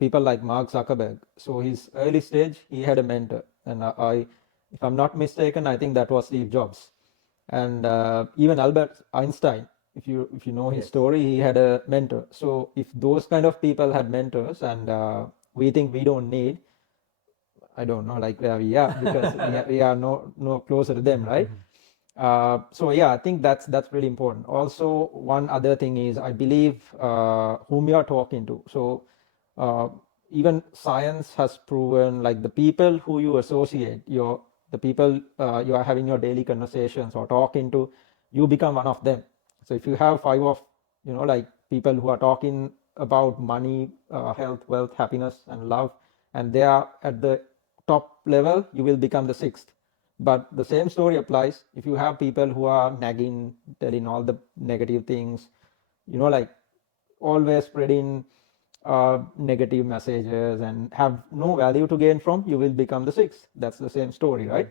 people like Mark Zuckerberg. So his early stage, he had a mentor, and if I'm not mistaken, I think that was Steve Jobs, and even Albert Einstein. If you know his Yes. story, he had a mentor. So if those kind of people had mentors, and we think we don't need, I don't know, like where we are, because we are no closer to them, right? So yeah, I think that's really important. Also, one other thing is, I believe, whom you are talking to. So uh, even science has proven, like, the people who you associate, the people you are having your daily conversations or talking to, you become one of them. So if you have five of, like, people who are talking about money, health, wealth, happiness, and love, and they are at the top level, you will become the sixth. But the same story applies if you have people who are nagging, telling all the negative things, like always spreading negative messages and have no value to gain from, you will become the sixth. That's the same story, right?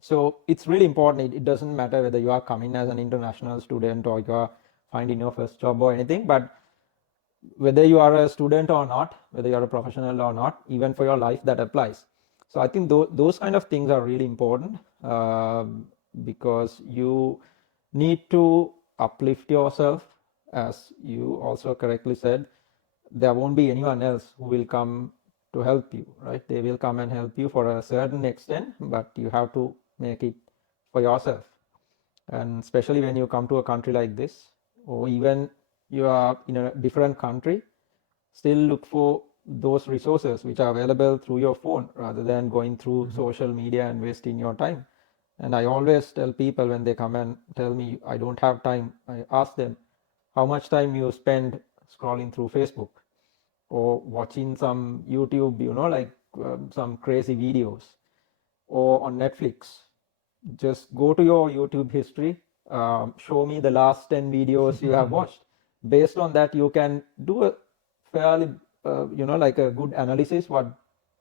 So it's really important. It doesn't matter whether you are coming as an international student or you are finding your first job or anything, but whether you are a student or not, whether you are a professional or not, even for your life, that applies. So I think those kind of things are really important, because you need to uplift yourself. As you also correctly said, there won't be anyone else who will come to help you, right? They will come and help you for a certain extent, but you have to make it for yourself. And especially when you come to a country like this, or even you are in a different country, still look for those resources which are available through your phone rather than going through social media and wasting your time. And I always tell people when they come and tell me I don't have time, I ask them, how much time you spend scrolling through Facebook or watching some YouTube, like some crazy videos, or on Netflix. Just go to your YouTube history, show me the last 10 videos you have watched. Based on that, you can do a fairly, like a good analysis, what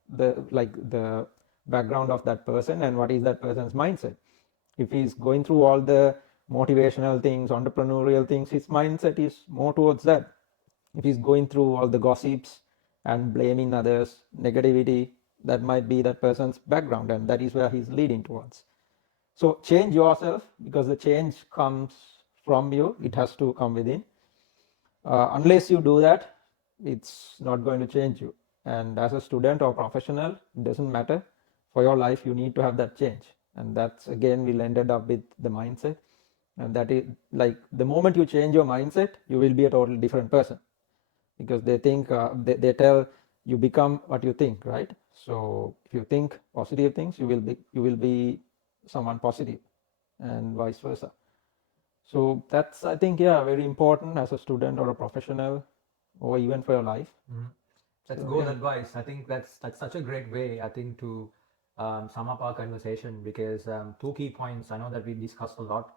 the background of that person and what is that person's mindset. If he's going through all the motivational things, entrepreneurial things, his mindset is more towards that. If he's going through all the gossips and blaming others, negativity, that might be that person's background, and that is where he's leading towards. So change yourself, because the change comes from you. It has to come within. Unless you do that, it's not going to change you. And as a student or professional, it doesn't matter. For your life, you need to have that change. And that's, again, we'll ended up with the mindset. And that is, like, the moment you change your mindset, you will be a totally different person, because they think, they tell you become what you think, right? So if you think positive things, you will be someone positive, and vice versa. So that's, I think, yeah, very important as a student or a professional, or even for your life. That's So gold yeah. advice. I think that's such a great way, I think, to sum up our conversation, because two key points I know that we discussed a lot.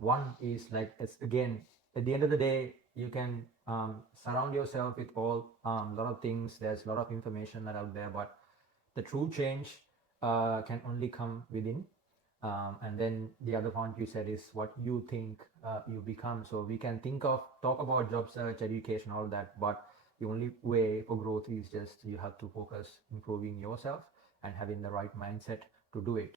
One is, like, it's again, at the end of the day, you can surround yourself with all lot of things. There's a lot of information that out there, but the true change can only come within. And then the other point you said is what you think you become. So we can talk about job search, education, all that, but the only way for growth is just you have to focus improving yourself and having the right mindset to do it.